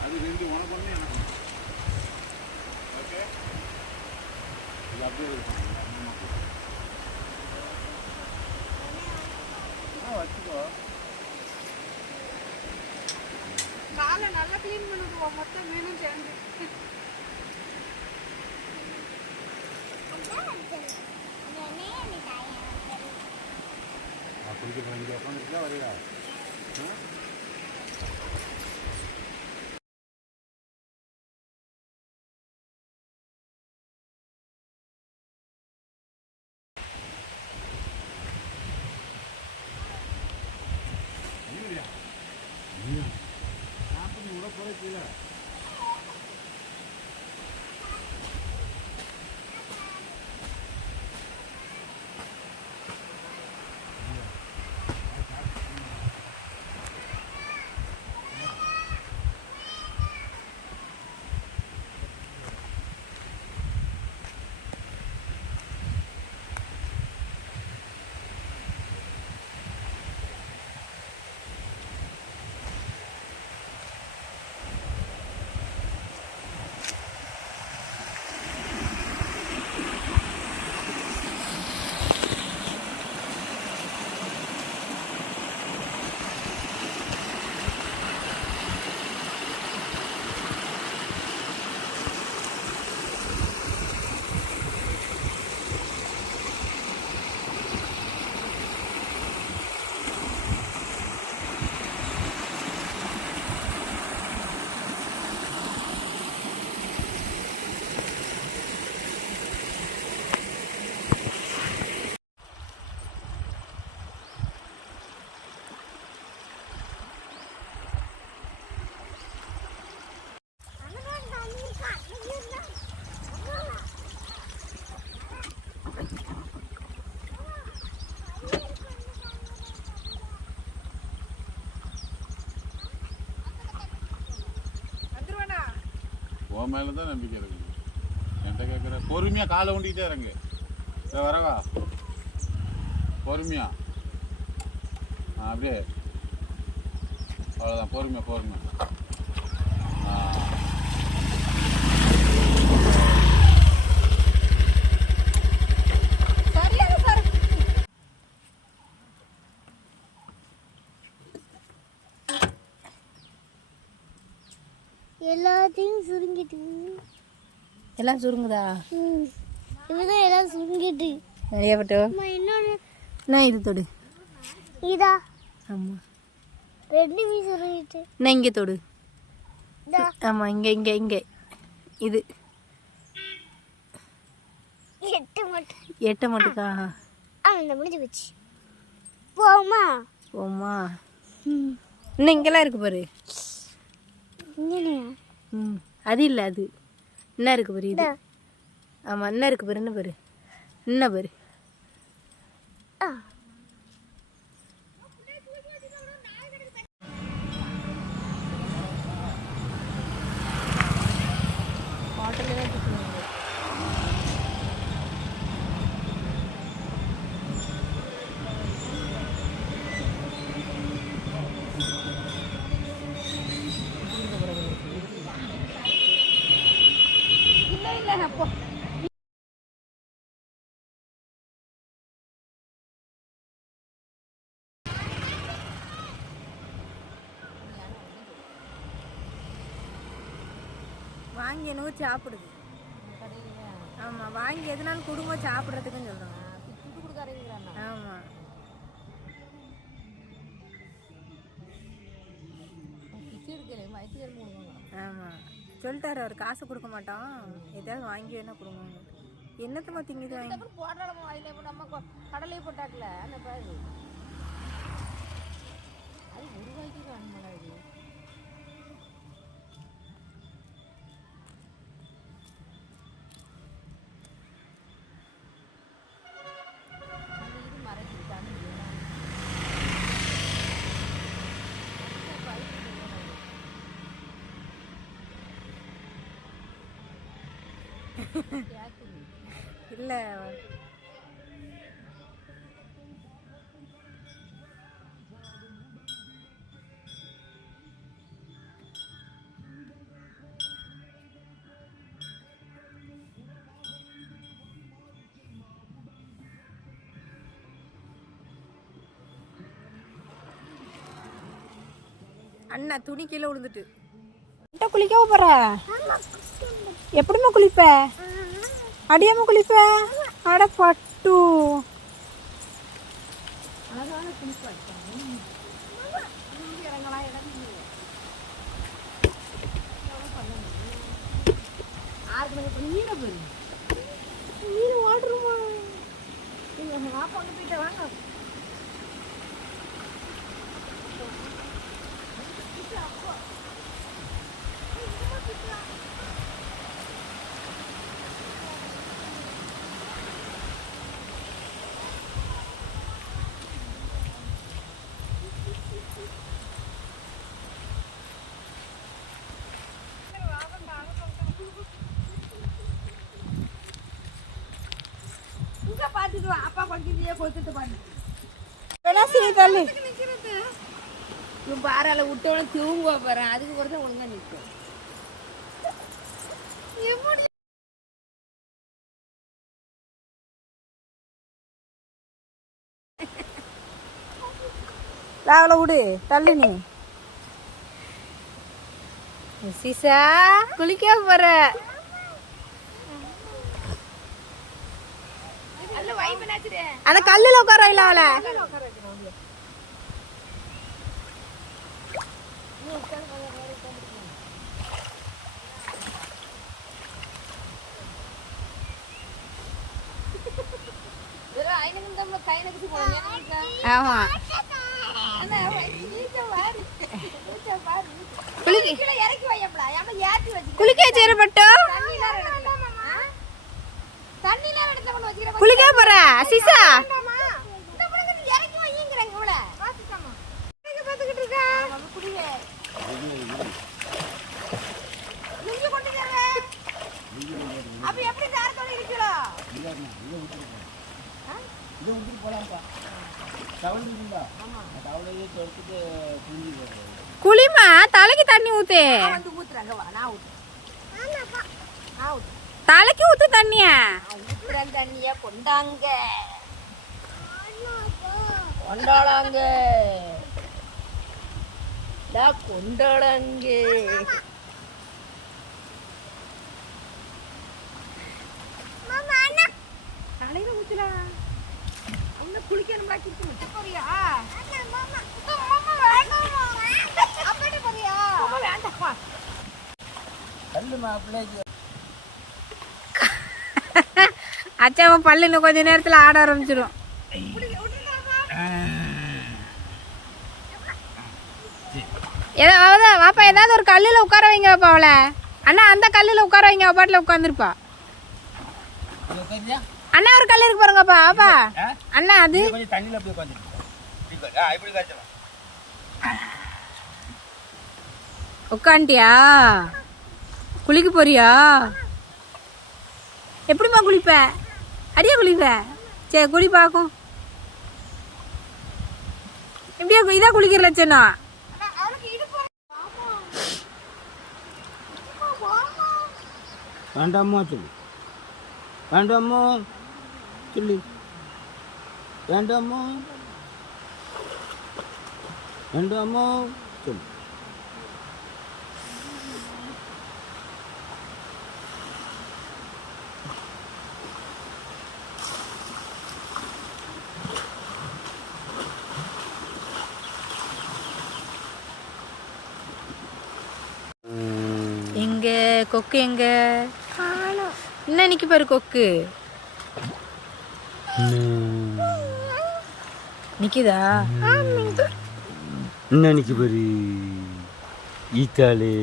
அது ரெண்டு உனக்கு ஒன்று எனக்கு ஓகே இது அப்படியே இருக்கும் வச்சுக்கோ காலை நல்லா க்ளீன் பண்ணிடுவோம் மொத்தம் மீனும் சேர்ந்து குடிக்க போகிறீங்க உட்காந்துருக்கா வரையா நாற்பது கூட குறைக்கல உன் மேலே தான் நம்பிக்கை இருக்குது என்கிட்ட கேட்குற பொறுமையாக காலை ஊண்டிக்கிட்டே இறங்கு வரவா பொறுமையா அப்படியே அவ்வளோதான் பொறுமையா பொறுமையா எல்லாத்தையும் சுருங்கிட்டு எல்லாம் சுருங்குதா இதுதான் எல்லாம் சுருங்கிட்டு நிறைய பட்டு இன்னொன்று நான் இது தொடு இதா ஆமாம் ரெண்டுமே சுருங்கிட்டு நான் இங்கே தொடு ஆமாம் இங்கே இங்கே இங்கே இது எட்டை மட்டுக்கா இந்த முடிஞ்சு போச்சு போமா போமா இன்னும் இங்கெல்லாம் இருக்கு பாரு ம் அது இல்லை அது என்ன இருக்கு பாரு இது ஆமாம் என்ன இருக்கு பாரு என்ன பாரு என்ன பாரு வாங்கி என்னவோ சாப்பிடுது ஆமாம் வாங்கி எதுனாலும் குடும்பம் சாப்பிட்றதுக்குன்னு சொல்கிறாங்க ஆமாம் ஆமாம் சொல்லிட்டாரு அவர் காசு கொடுக்க மாட்டோம் எதாவது வாங்கி வேணா கொடுங்க என்னத்தம்மா திங்குது வாங்கி நம்ம கடலையை போட்டாக்கல அந்த பாரு அது ஒரு வாய்க்கு வாங்க இது இல்லை அண்ணா துணி கீழே விழுந்துட்டு குளிக்க போற? எப்படிமா குளிப்ப? அடியாம குளிப்ப? அட பட்டு பாறால விட்டவன தூங்குவா பாரு, அதுக்கு கூட தான் ஒழுங்கா நிற்கும். ராவல விடு, தள்ளு நீ. சீசா குளிக்க போற? அந்த கல்லுல உட்கார இல்ல அவள. ஆமா குளிக்க சேரப்பட்டோ குளிக்க போற சிசா? குளிமா, தலைக்கு தண்ணி ஊத்து. தலைக்கு ஊத்து தண்ணிய. தண்ணிய கொண்டாங்க கொண்டாடாங்க கொண்டாடாங்க. தலையில ஊத்துலாம். குளிக்கணும் போறியா? அச்சாவும் பல்லு இன்னும் கொஞ்ச நேரத்துல ஆட ஆரம்பிச்சிடும். ஏதாவது வாப்பா, ஏதாவது ஒரு கல்லுல உட்கார வைங்க வாப்பா அவளை. அண்ணா அந்த கல்லுல உட்கார வைங்க, அவ பாட்டுல உட்காந்துருப்பா. அண்ணா ஒரு கல் இருக்கு பாருங்கப்பா. வாப்பா அண்ணா, அது உட்காண்டியா? குளிக்க போறியா? எப்படிமா குளிப்ப? அடியா குளிப்ப? சரி குளி பாக்கும். இப்படியா இதான் குளிக்கிற லட்சணம். வேண்டாமா சொல்லு, வேண்டாமா சொல்லு, வேண்டாமா வேண்டாமா சொல்லு. எங்க கொக்கு எங்க? என்ன நிக்க பாரு கொக்கு நிக்குதா? என்ன நிக்க பாரு ஈத்தாலே.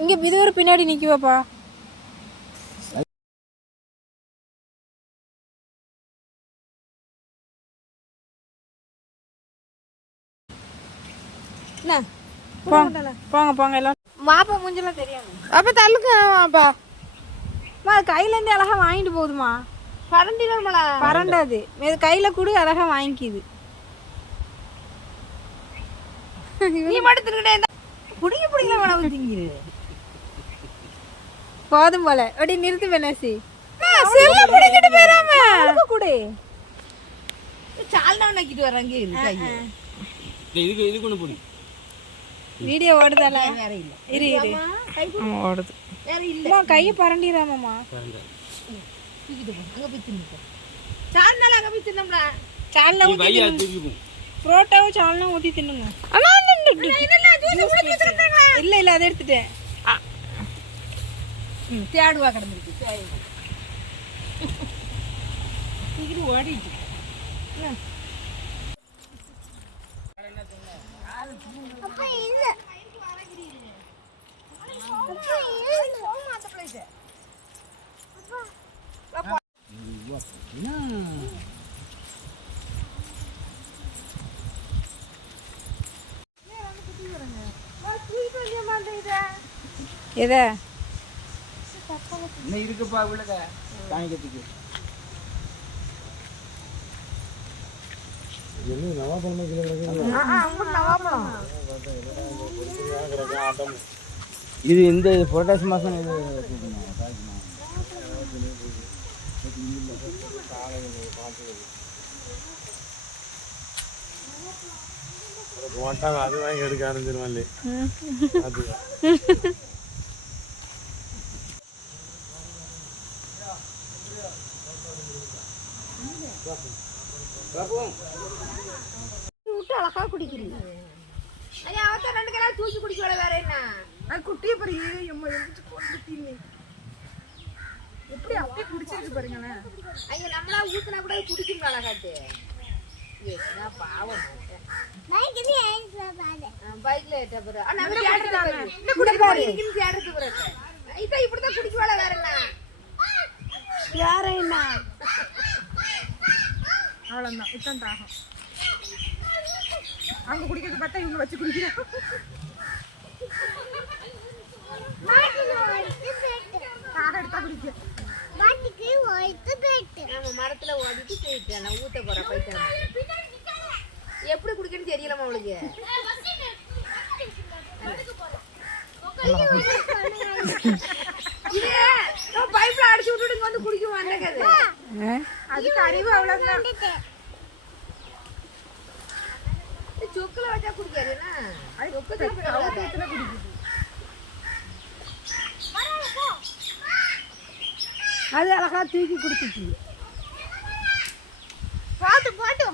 இங்க இது ஒரு பின்னாடி நிக்குவாப்பா. போங்க போங்க எல்லாம். மாப்பா மூஞ்செல்லாம் தெரியாது. அப்ப தள்ளுக்க வாப்பா. கையில இருந்து அழகா வாங்கிட்டு போகுதுமா. பரண்டாது, கையில கூட அழகா வாங்கிக்குது. நீ மட்டும் புடிங்க புடிங்க வேணாம் திங்கிரு போதும் போல அப்படி நிறுத்து பெனாசி செல்ல புடிங்கிட்டு போறாம குடு சால்னா நக்கிட்டு வராங்க இதுக்கு இதுக்கு ஒன்று பிடி வீடியோ ஓடுதால வேற இல்ல இரு இரு ஆமா ஓடுது வேற இல்ல அம்மா கையை பரண்டிராமம்மா தூக்கிட்டு போ அங்க போய் தின்னு சால்னா அங்க போய் தின்னம்ல சால்னா ஊத்தி பையா தூக்கிக்கும் புரோட்டாவை சால்னா ஊத்தி தின்னுங்க இல்ல இல்ல அதை எடுத்துட்டேன் தேடுவா கிடந்துருக்கு தூக்கிட்டு ஓடிட்டு அப்பா இல்ல அப்பா இல்ல எத இன்னும் இருக்குப்பா உள்ளத காணிக்கிறதுக்கு இது இந்த புரட்டாசி மாதம் இது அது வாங்கி எடுக்க ஆரம்பிச்சிருவான்லே அது விட்டு அழகா குடிக்கிறீங்க ஐயா அவத்த ரெண்டு கிலோ தூக்கி குடிக்கல வேற என்ன அது குட்டியை பாருங்க எம்மா எந்திரிச்சு போட்டு தின்னு எப்படி அப்படியே குடிச்சிருக்கு பாருங்களேன் ஐயா நம்மளா ஊத்துனா கூட குடிக்கணும் அழகாட்டு என்ன பாவம் மைக்கே ஏன்ல பாரு பைக்ல ஏட்ட போற நம்ம தேடுறது இந்த குடி பாரு இங்க தேடுறது போற இத இப்படி தான் குடிக்கல வேற என்ன வேற என்ன அவ்வளவுதான் இதான் தாகம் அவங்க குடிக்கிறது பார்த்தா இவங்க வச்சு குடிக்கிறாங்க தாகம் எடுத்தா குடிக்க வாட்டிக்கு ஒயிட் பேட் நம்ம மரத்துல ஓடிட்டு போயிட்டேன் நான் ஊத்த போறேன் பைத்தா எப்படி குடிக்கணும்னு தெரியலமா அவளுக்கு இது பைப்ல அடிச்சு விட்டுட்டு வந்து குடிக்க மாட்டேங்குது அதுக்கு அறிவு அவ்வளவுதான் சொக்குல வச்சா குடிக்காதுன்னா அது சொக்கு அது அழகா தூக்கி குடிச்சிச்சு பாட்டு பாட்டு